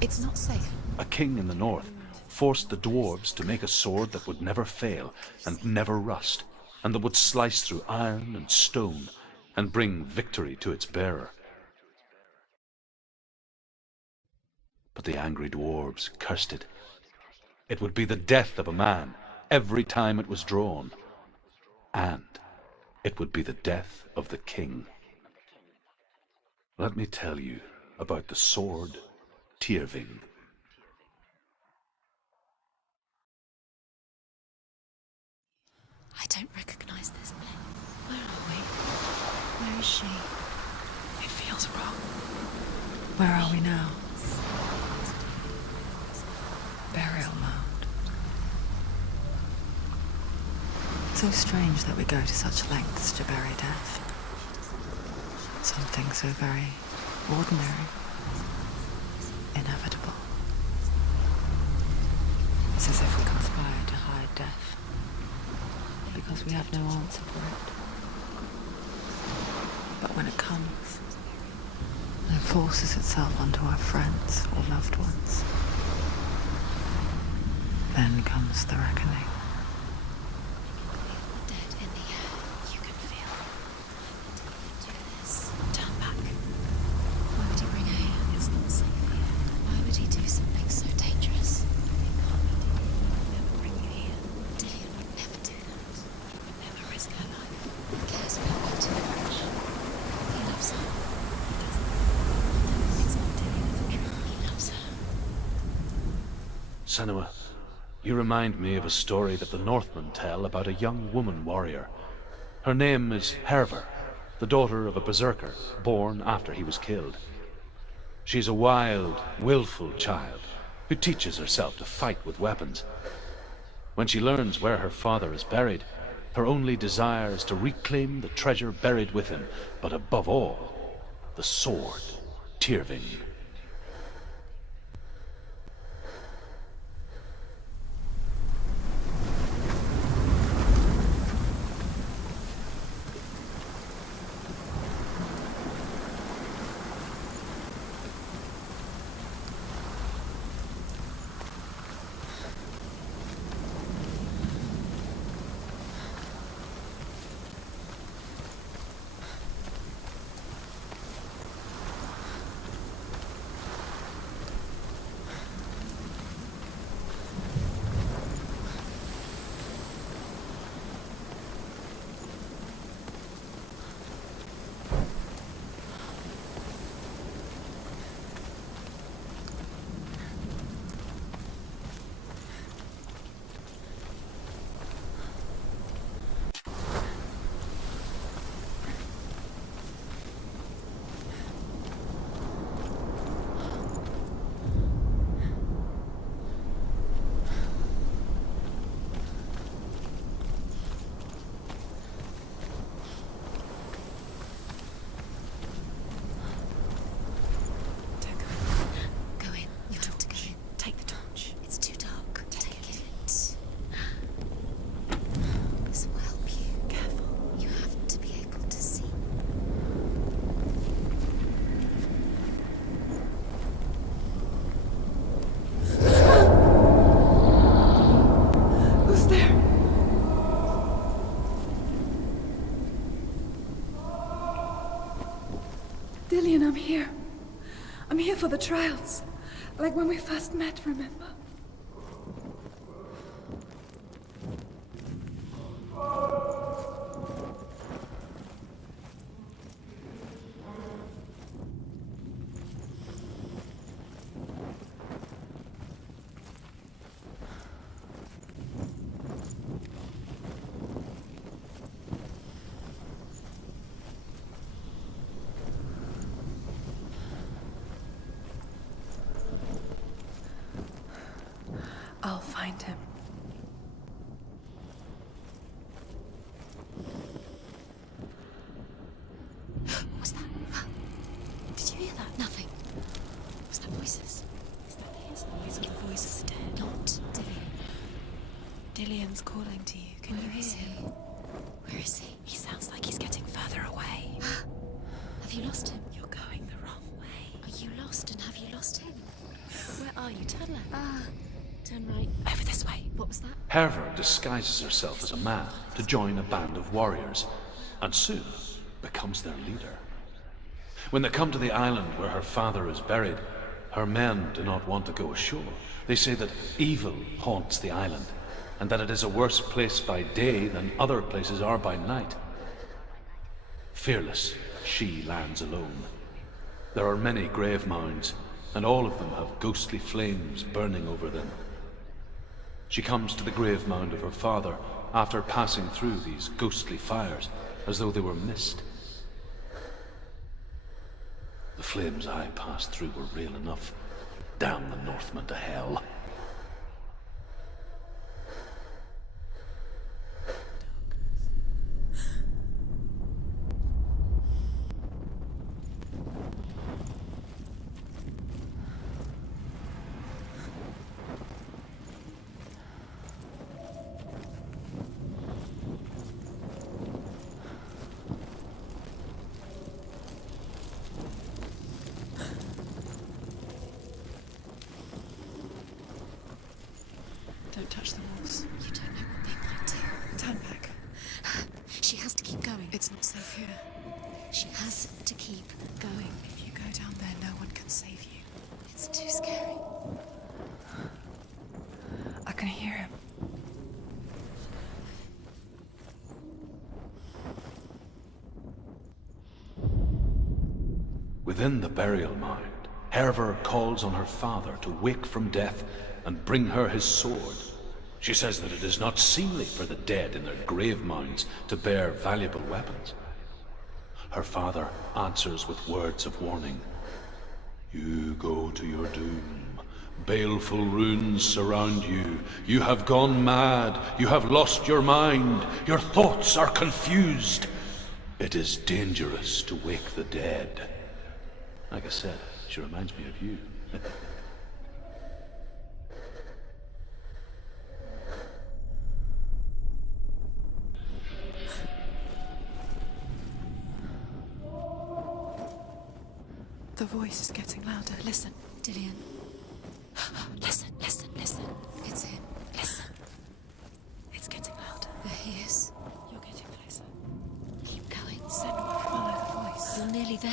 It's not safe. A king in the north forced the dwarves to make a sword that would never fail and never rust, and that would slice through iron and stone and bring victory to its bearer. But the angry dwarves cursed it. It would be the death of a man every time it was drawn, and it would be the death of the king. Let me tell you about the sword Tyrving. I don't recognize this place. Where are we? Where is she? It feels wrong. Where are we now? Burial mound. So strange that we go to such lengths to bury death. Something so very ordinary, inevitable. It's as if we conspire to hide death, because we have no answer for it. But when it comes, and forces itself onto our friends or loved ones, then comes the reckoning. Dead in the air. You can feel it. Do this. Turn back. Why would he bring her here? It's not safe here. Why would he do something so dangerous? He would never bring you here. Dillian would never do that. He would never risk her life. He cares about her too much. He loves her. It's not Dillian, it's true. He loves her. Senua, you remind me of a story that the Northmen tell about a young woman warrior. Her name is Hervor, the daughter of a berserker born after he was killed. She's a wild, willful child who teaches herself to fight with weapons. When she learns where her father is buried, her only desire is to reclaim the treasure buried with him, but above all, the sword Tyrving. Dillian, I'm here. I'm here for the trials. Like when we first met, remember? I'll find him. What was that? Did you hear that? Nothing. Was that voices? Is that his voice? Your voice is dead. Not Dillian. Dillian's calling to you. Can you hear him? Where is he? He sounds like he's getting further away. Have you lost him? You're going the wrong way. Are you lost and have you lost him? are you? Turn left. Turn right. Over this way. What was that? Herver disguises herself as a man to join a band of warriors, and soon becomes their leader. When they come to the island where her father is buried, her men do not want to go ashore. They say that evil haunts the island, and that it is a worse place by day than other places are by night. Fearless, she lands alone. There are many grave mounds, and all of them have ghostly flames burning over them. She comes to the grave mound of her father after passing through these ghostly fires, as though they were mist. The flames I passed through were real enough. Damn the Northmen to hell. Don't touch the walls. You don't know what they might do. Turn back. She has to keep going. It's not safe here. She has to keep going. If you go down there, no one can save you. It's too scary. I can hear him. Within the burial mound, Herver calls on her father to wake from death and bring her his sword. She says that it is not seemly for the dead in their grave mounds to bear valuable weapons. Her father answers with words of warning. You go to your doom. Baleful runes surround you. You have gone mad. You have lost your mind. Your thoughts are confused. It is dangerous to wake the dead. Like I said, she reminds me of you. The voice is getting louder. Listen. Dillian. Listen, listen, listen. It's him. Listen. It's getting louder. There he is. You're getting closer. Keep going. Senua, follow the voice. You're nearly there.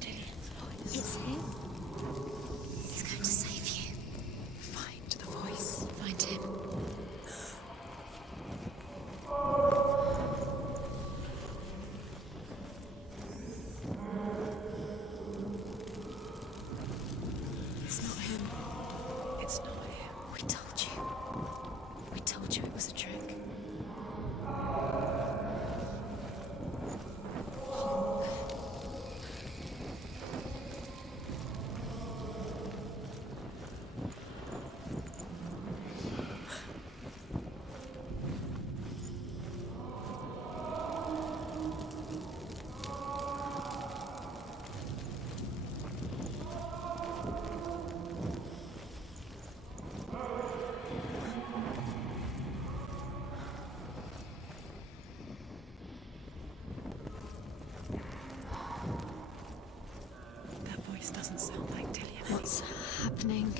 Dillian's voice. It's him. He's going to save you. Find the voice. Find him. It's not him. It's not him. We told you. We told you it was a trick. That voice doesn't sound like Dillian. What's happening?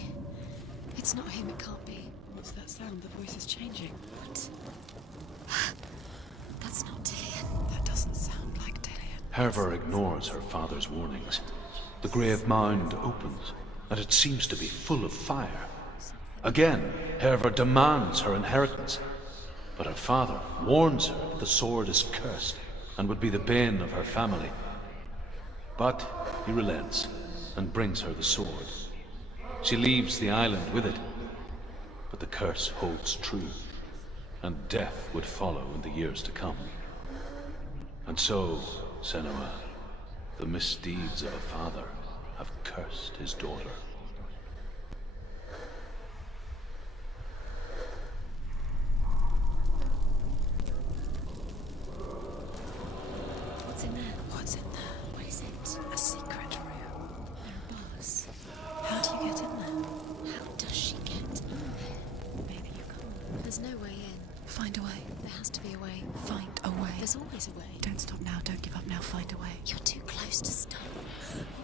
It's not him, it can't be. What's that sound? The voice is changing. What? That's not Dillian. That doesn't sound like Dillian. Herver ignores her father's warnings. The grave mound opens, and it seems to be full of fire. Again, Herver demands her inheritance, but her father warns her that the sword is cursed and would be the bane of her family. But he relents and brings her the sword. She leaves the island with it, but the curse holds true, and death would follow in the years to come. And so, Senua, the misdeeds of a father have cursed his daughter. What's in there? What's in there? What is it? A secret room. There are bars. How do you get in there? How does she get in there? Maybe you can't. There's no way in. Find a way. There has to be a way. Find a way. There's always a way. Don't stop now. Don't give up now. Find a way. You're too close to stop.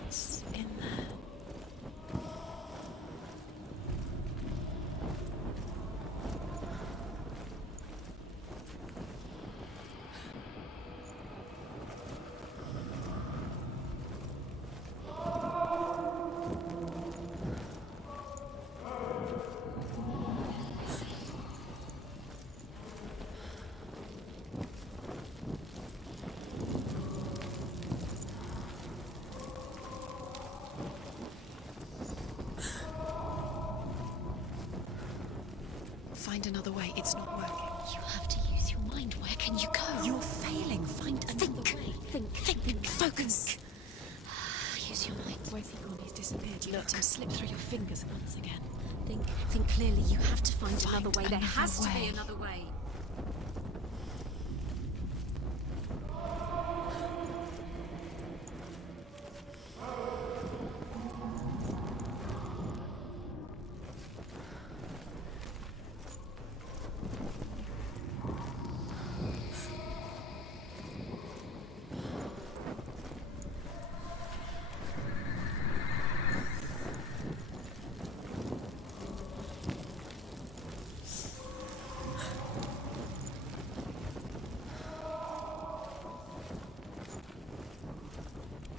What's in there? another way. It's not working. You have to use your mind. Where can you go? You're failing. Find another way. Think. Focus. Use your mind. Where's he gone? He's disappeared. You let him slip through your fingers once again. Think clearly. You have to find another way. There has to be another way.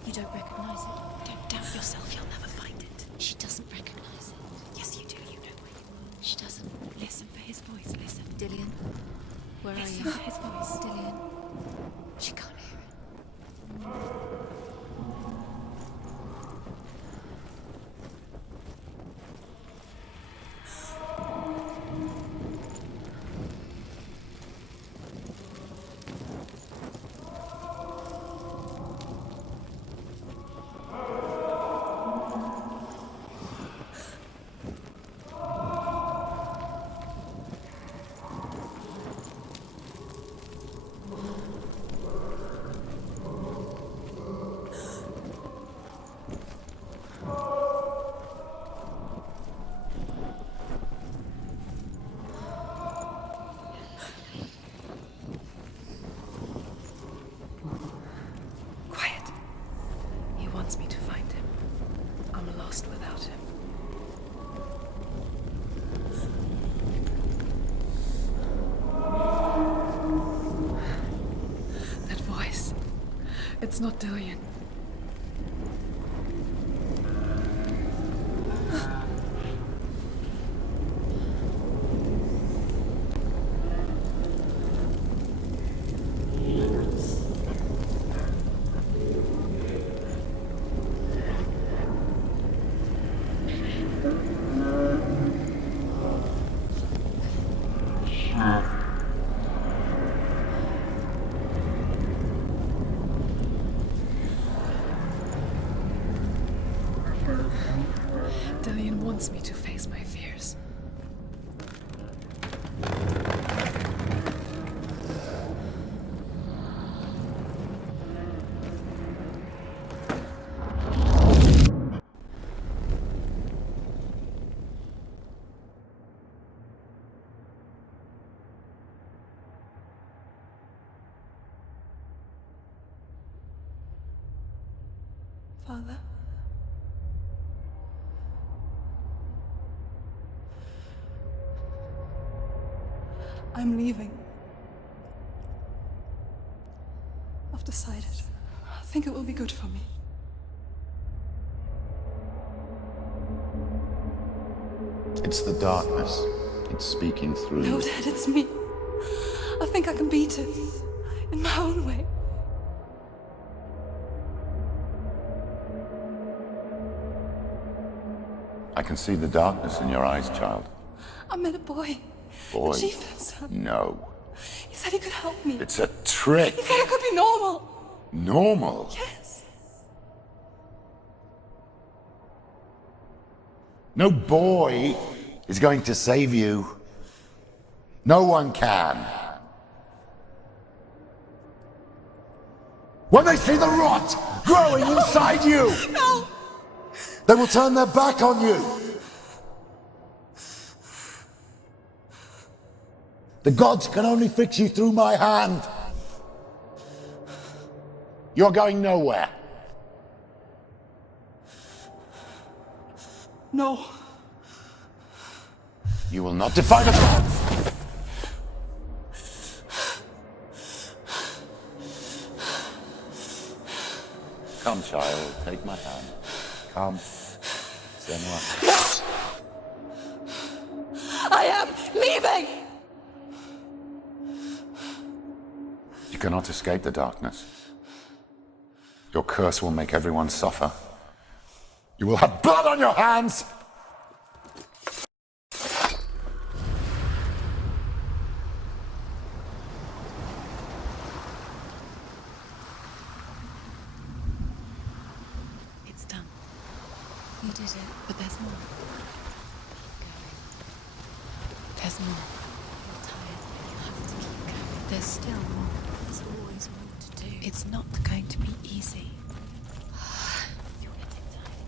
You don't recognize it. Don't doubt yourself, you'll never find it. She doesn't recognize it. Yes, you do, you know where you are. She doesn't. Listen for his voice, listen. Dillian, where are you? Listen for his voice. Dillian. She can't hear it. Me to find him. I'm lost without him. That voice. It's not Dillian. Dillian wants me to face my fears. Father? I'm leaving. I've decided. I think it will be good for me. It's the darkness. It's speaking through No, you. Dad, it's me. I think I can beat it. In my own way. I can see the darkness in your eyes, child. I met a boy. Boy. The chieftain's son. No. He said he could help me. It's a trick. He said I could be normal. Normal? Yes. No boy is going to save you. No one can. When they see the rot growing inside you, No! they will turn their back on you. The gods can only fix you through my hand. You're going nowhere. No. You will not defy the gods. Come, child, take my hand. Come. Senua. I am leaving! You cannot escape the darkness. Your curse will make everyone suffer. You will have blood on your hands! did it. But there's more. There's more. You're tired, but you have to keep going. There's still more. There's always more to do. It's not going to be easy. You're getting tired.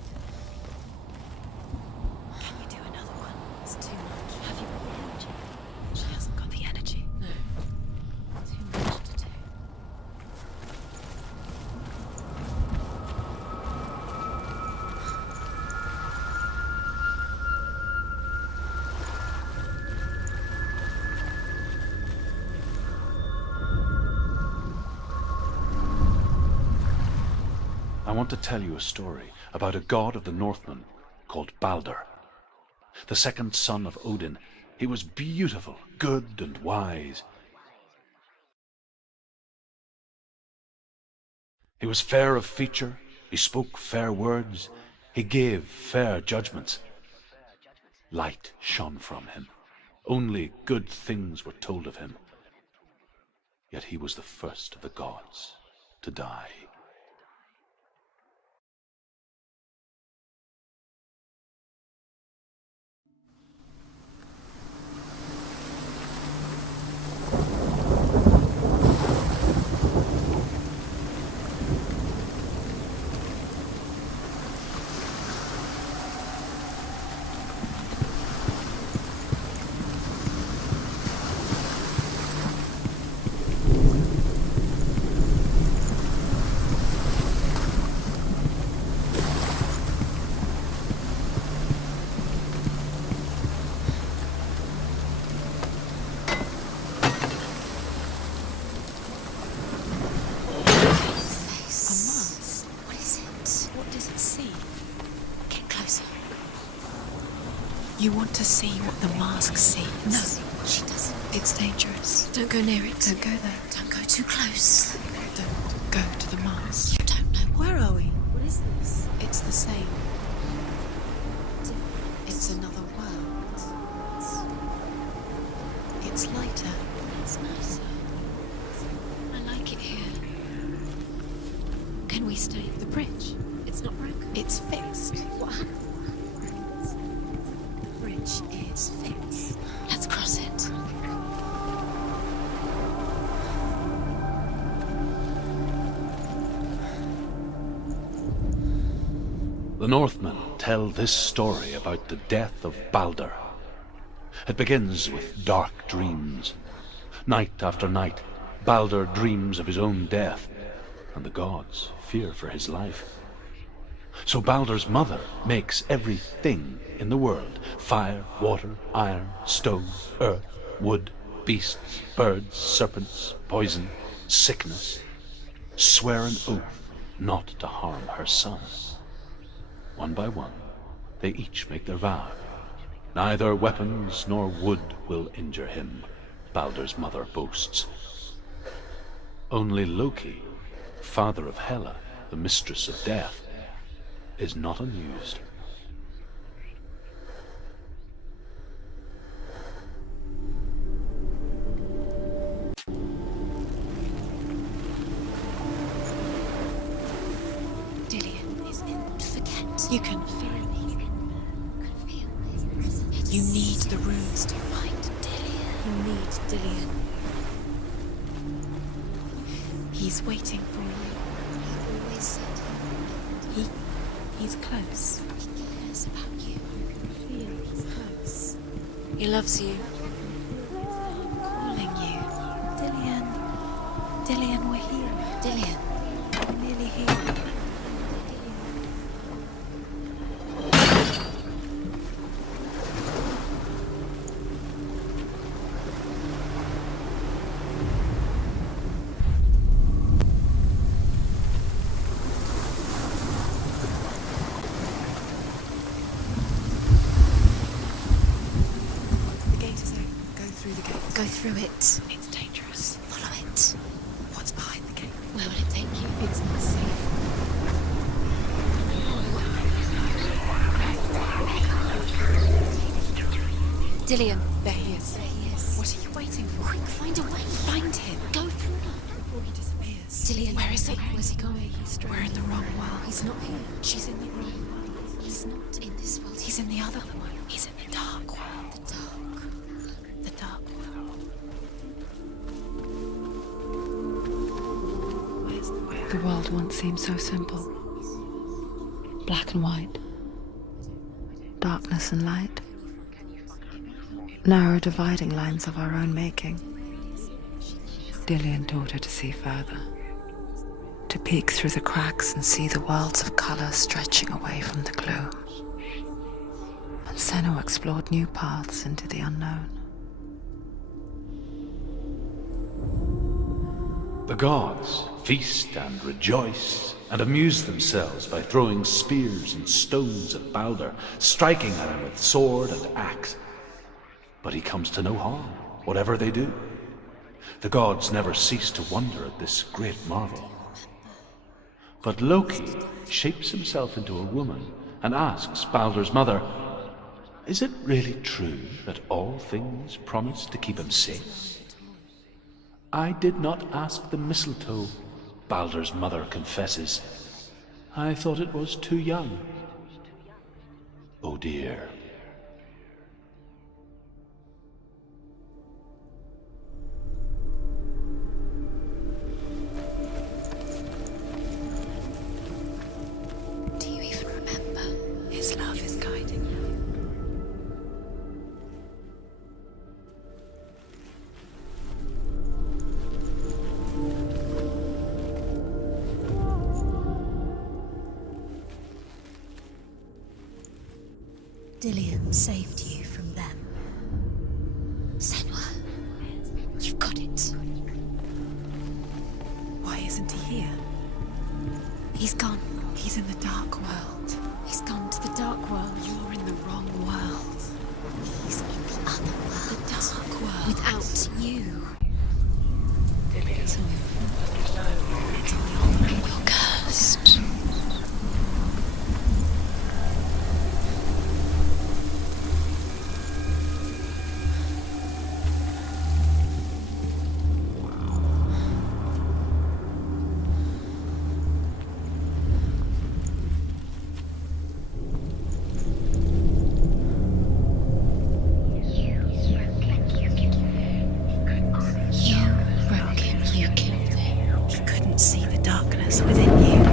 Can you do another one? It's too much. Have you got the energy? She hasn't got the energy. No. Too much to do. I want to tell you a story about a god of the Northmen called Balder. The second son of Odin, he was beautiful, good, and wise. He was fair of feature, he spoke fair words, he gave fair judgments. Light shone from him. Only good things were told of him. Yet he was the first of the gods to die. You want to see what the mask sees? No, she doesn't. It's dangerous. Don't go near it. Don't go there. Don't go too close. Don't go to the mask. You don't know. Where are we? What is this? It's the same. Different. It's another world. It's lighter. It's nicer. I like it here. Can we stay? The bridge. It's not broken. It's fixed. What happened? The bridge is fixed. Let's cross it. The Northmen tell this story about the death of Balder. It begins with dark dreams. Night after night, Balder dreams of his own death, and the gods fear for his life. So Balder's mother makes everything in the world: fire, water, iron, stone, earth, wood, beasts, birds, serpents, poison, sickness, swear an oath not to harm her son. One by one, they each make their vow. Neither weapons nor wood will injure him, Balder's mother boasts. Only Loki, father of Hela, the mistress of death, is not amused. Dillion is in. Forget. You can feel me. You can feel his presence. You need the runes to fight Dillion. You need Dillion. He's waiting for you. He always said He's close. he cares about you. You can feel he's close. He loves you. Calling you. Dillion. Dillion, we're here. Dillion. We're nearly here. The gate is open. Go through the gate. Go through it. It's dangerous. Follow it. What's behind the gate? Where will it take you? It's not safe. Dillion. There he is. There he is. What are you waiting for? Quick, find a way. Find him. Go through her. Before he disappears. Dillion. Where is he? Where's he going? We're in the wrong world. He's not here. She's in the wrong world. He's not in this world. He's in the other one. He's in the dark world. The dark world. The world once seemed so simple. Black and white. Darkness and light. Narrow dividing lines of our own making. Dillian taught her to see further. To peek through the cracks and see the worlds of colour stretching away from the gloom. And Senua explored new paths into the unknown. The gods feast and rejoice and amuse themselves by throwing spears and stones at Balder, striking at him with sword and axe. But he comes to no harm, whatever they do. The gods never cease to wonder at this great marvel. But Loki shapes himself into a woman and asks Balder's mother, "Is it really true that all things promise to keep him safe?" "I did not ask the mistletoe," Balder's mother confesses. "I thought it was too young." Oh dear. Do you even remember? His love is guiding you. Dillian saved you from them. Senua, you've got it. Why isn't he here? He's gone. He's in the dark world. He's gone to the dark world. You're in the wrong world. He's in the other world. The dark world. Without you. You're cursed. See the darkness within you.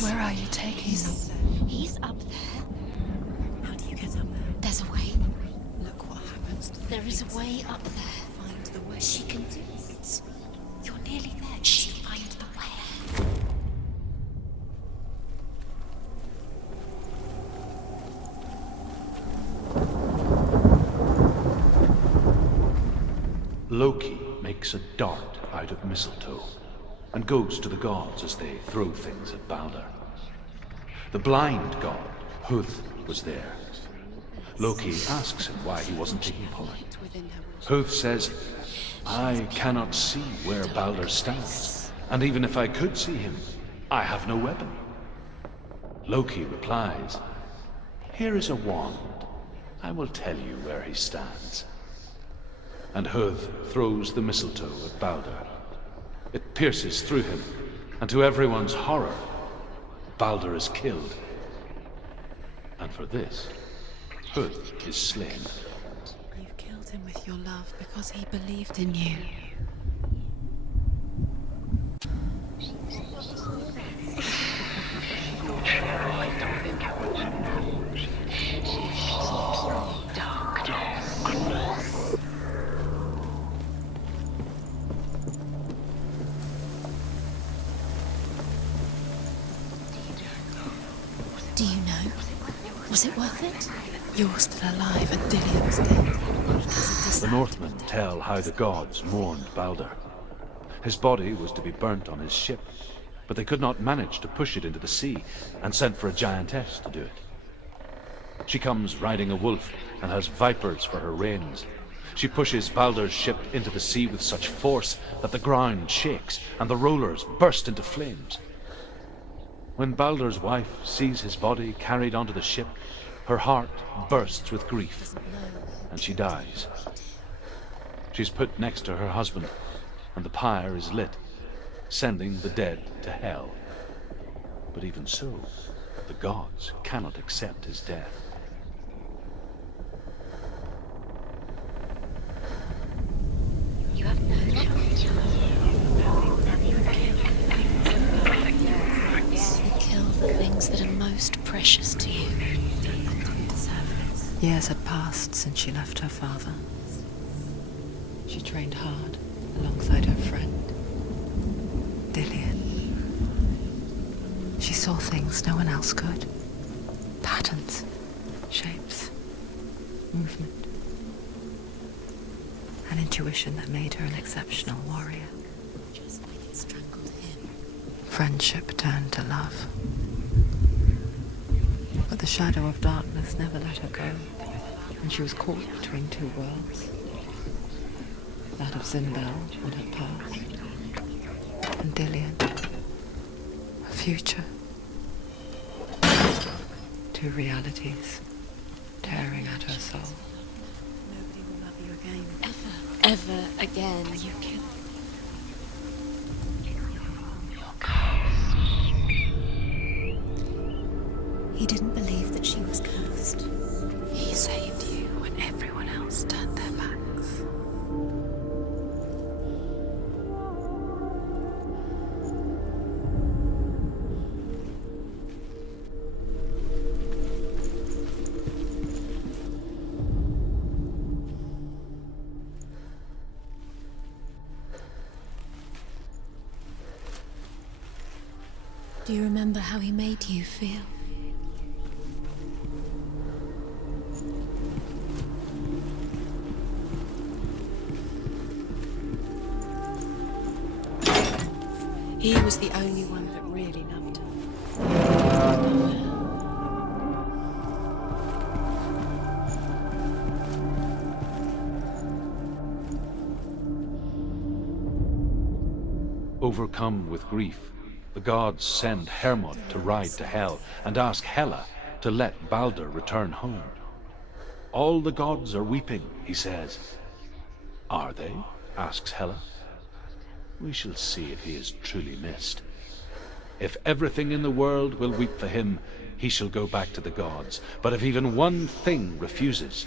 Where are you taking him? He's up there. How do you get up there? There's a way. Look what happens to There is a way up there. find the way. She can do it. You're nearly there. She'll find the way. Loki makes a dart out of mistletoe and goes to the gods as they throw things at Balder. The blind god, Huth, was there. Loki asks him why he wasn't taking part. Huth says, "I cannot see where Balder stands, and even if I could see him, I have no weapon." Loki replies, "Here is a wand. I will tell you where he stands." And Huth throws the mistletoe at Balder. It pierces through him, and to everyone's horror, Balder is killed. And for this, Huth is slain. You killed him with your love because he believed in you. Do you know? Was it worth it? You're still alive and Dillian's dead. The Northmen tell how the gods mourned Balder. His body was to be burnt on his ship, but they could not manage to push it into the sea and sent for a giantess to do it. She comes riding a wolf and has vipers for her reins. She pushes Balder's ship into the sea with such force that the ground shakes and the rollers burst into flames. When Balder's wife sees his body carried onto the ship, Her heart bursts with grief, and she dies. She's put next to her husband, and the pyre is lit, sending the dead to hell. But even so, the gods cannot accept his death. You have no choice. You kill the things that are most precious to you. Years had passed since she left her father. She trained hard alongside her friend, Dillian. She saw things no one else could. Patterns, shapes, movement. An intuition that made her an exceptional warrior. Just like it strangled him. Friendship turned to love. But the shadow of darkness never let her go, and she was caught between two worlds. That of Zimbel and her past, and Dillian, her future. Two realities tearing at her soul. Nobody will love you again. Ever again. Are you kidding? He didn't believe that she was cursed. He saved you when everyone else turned their backs. Do you remember how he made you feel? He was the only one that really loved her. Overcome with grief, the gods send Hermod to ride to Hell and ask Hela to let Balder return home. All the gods are weeping, he says. Are they? Asks Hela. We shall see if he is truly missed. If everything in the world will weep for him, he shall go back to the gods. But if even one thing refuses,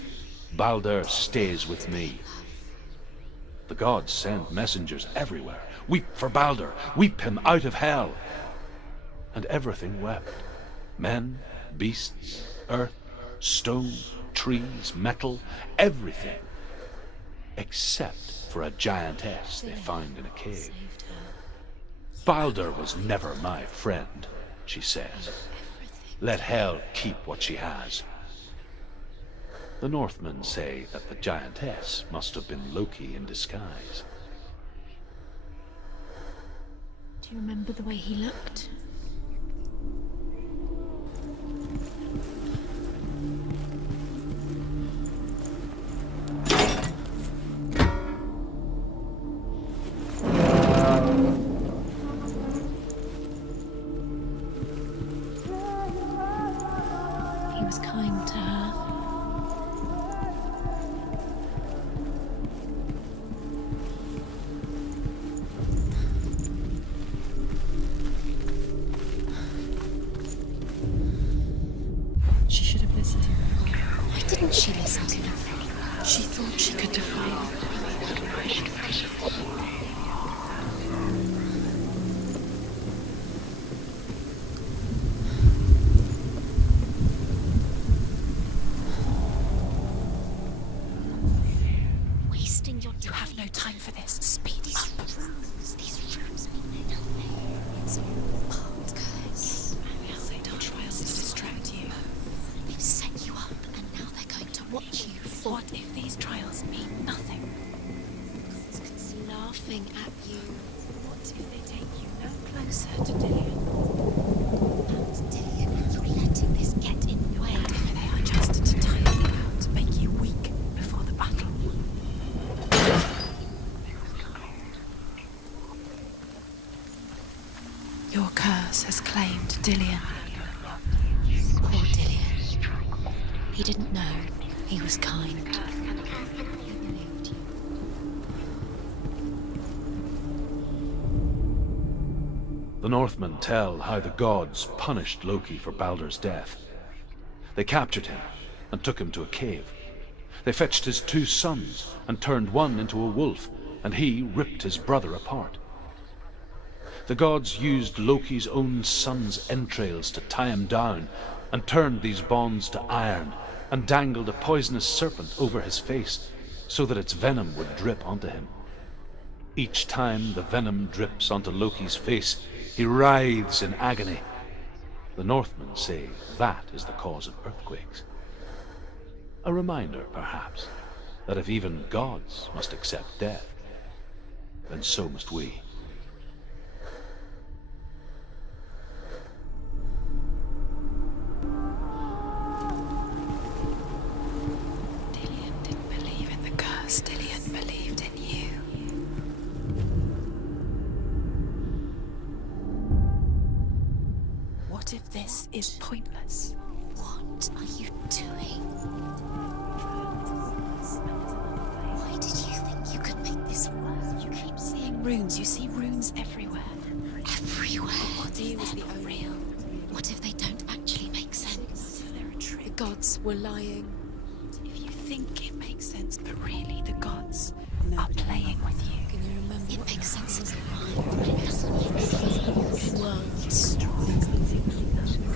Balder stays with me. The gods send messengers everywhere. Weep for Balder, weep him out of hell. And everything wept. Men, beasts, earth, stone, trees, metal, everything. Except for a giantess they found in a cave. Balder was never my friend, she says. Let Hel keep what she has. The Northmen say that the giantess must have been Loki in disguise. Do you remember the way he looked? He was kind to her. She should have listened. Why didn't she listen to him? She thought she could defy him. Wasting your time. You have no time for this. Speed up. These rooms mean nothing. It's all part, guys. They don't trials to distract you. They've set you up, and now they're going to watch you. What if these trials mean nothing? It's laughing at you. What if they take you no closer to Dillian? And Dillian, you're letting this get in your way. What if they are just to tire you out, to make you weak before the battle? Your curse has claimed Dillian. Poor Dillian. He didn't know. He was kind. The Northmen tell how the gods punished Loki for Baldur's death. They captured him and took him to a cave. They fetched his 2 sons and turned one into a wolf, and he ripped his brother apart. The gods used Loki's own son's entrails to tie him down, and turned these bonds to iron, and dangled a poisonous serpent over his face, so that its venom would drip onto him. Each time the venom drips onto Loki's face, he writhes in agony. The Northmen say that is the cause of earthquakes. A reminder, perhaps, that if even gods must accept death, then so must we. Dillion didn't believe in the curse. Dillion believed in you. What if this is pointless? What are you doing? Why did you think you could make this work? You keep seeing runes. You see runes everywhere. Everywhere? What if they're not real? What if they don't actually make sense? The gods were lying. If you think it makes sense, but really the gods are playing with you. Can you remember? It makes sense in your mind, but it doesn't make sense. Words.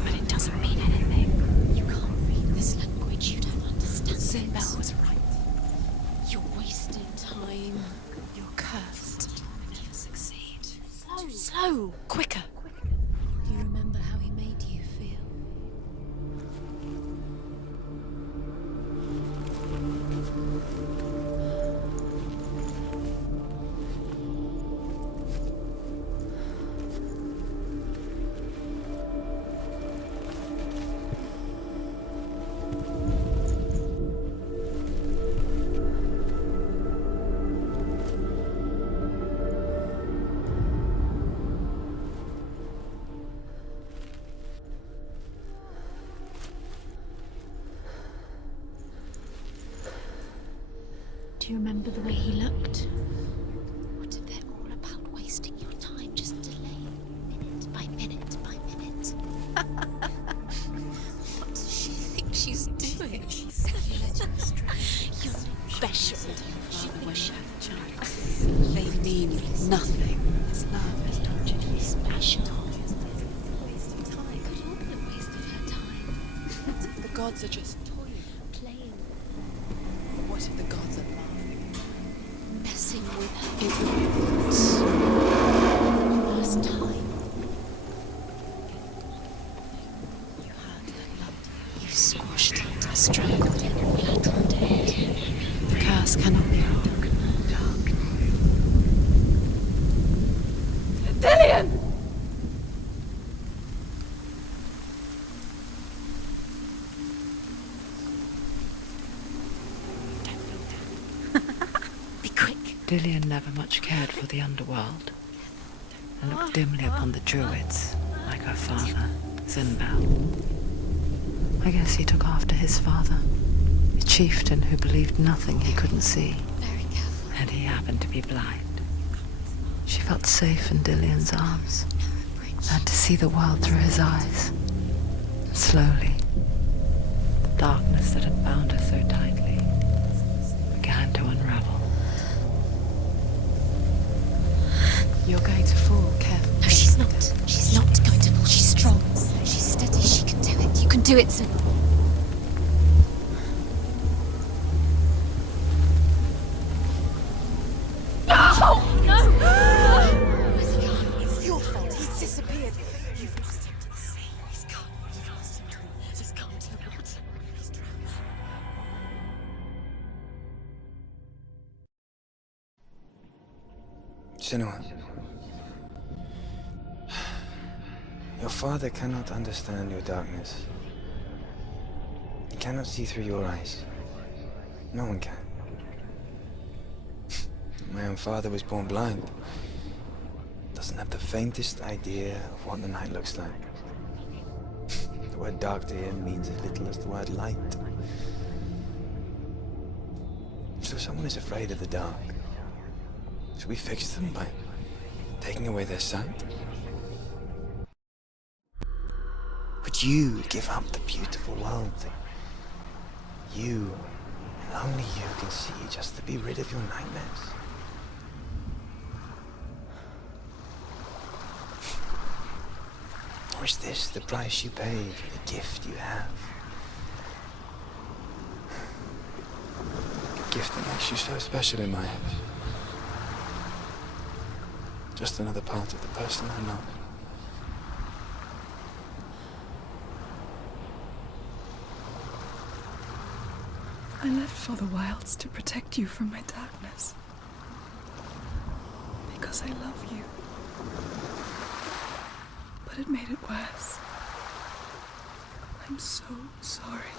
But it doesn't mean anything. You can't read this language. You don't understand. Sinbel was right. You're wasting time. You're cursed. You'll never succeed. Slow. Quicker. Do you remember how he made you feel? Do you remember the way he looked? What if they're all about wasting your time, just delaying minute by minute by minute? What does she think she's doing? She's You're special. She thinks she's They mean nothing. His love has tortured you. Special. Waste of time. Could all be a waste of her time. The gods are just toying. Playing. What if the gods are laughing? Messing with her. It would first time. You had her loved you. You squashed it, strangled it, flattened it. The curse cannot be wrong. Dillion! Be quick. Dillion never much cared for the underworld, and looked dimly upon the druids, like her father, Sinbel. I guess he took after his father, a chieftain who believed nothing he couldn't see, Very careful. and he happened to be blind. She felt safe in Dillion's arms, and to see the world through his eyes. Slowly, the darkness that had bound her so tightly began to unravel. You're going to fall, careful. No, she's not. She's not going to fall. She's strong. She's steady. She can do it. You can do it, Sin. It's your fault. He's disappeared. You've lost him to the sea. He's gone. You've lost him to the... He's gone to the water. He's drowned. Senua, your father cannot understand your darkness. He cannot see through your eyes. No one can. My own father was born blind. Doesn't have the faintest idea of what the night looks like. The word dark to him means as little as the word light. if someone is afraid of the dark, should we fix them by taking away their sight? Would you give up the beautiful world that you, and only you, can see just to be rid of your nightmares? Or is this the price you pay for the gift you have? A gift that makes you so special in my eyes. Just another part of the person I love. I left for the wilds to protect you from my darkness. Because I love you. But it made it worse. I'm so sorry.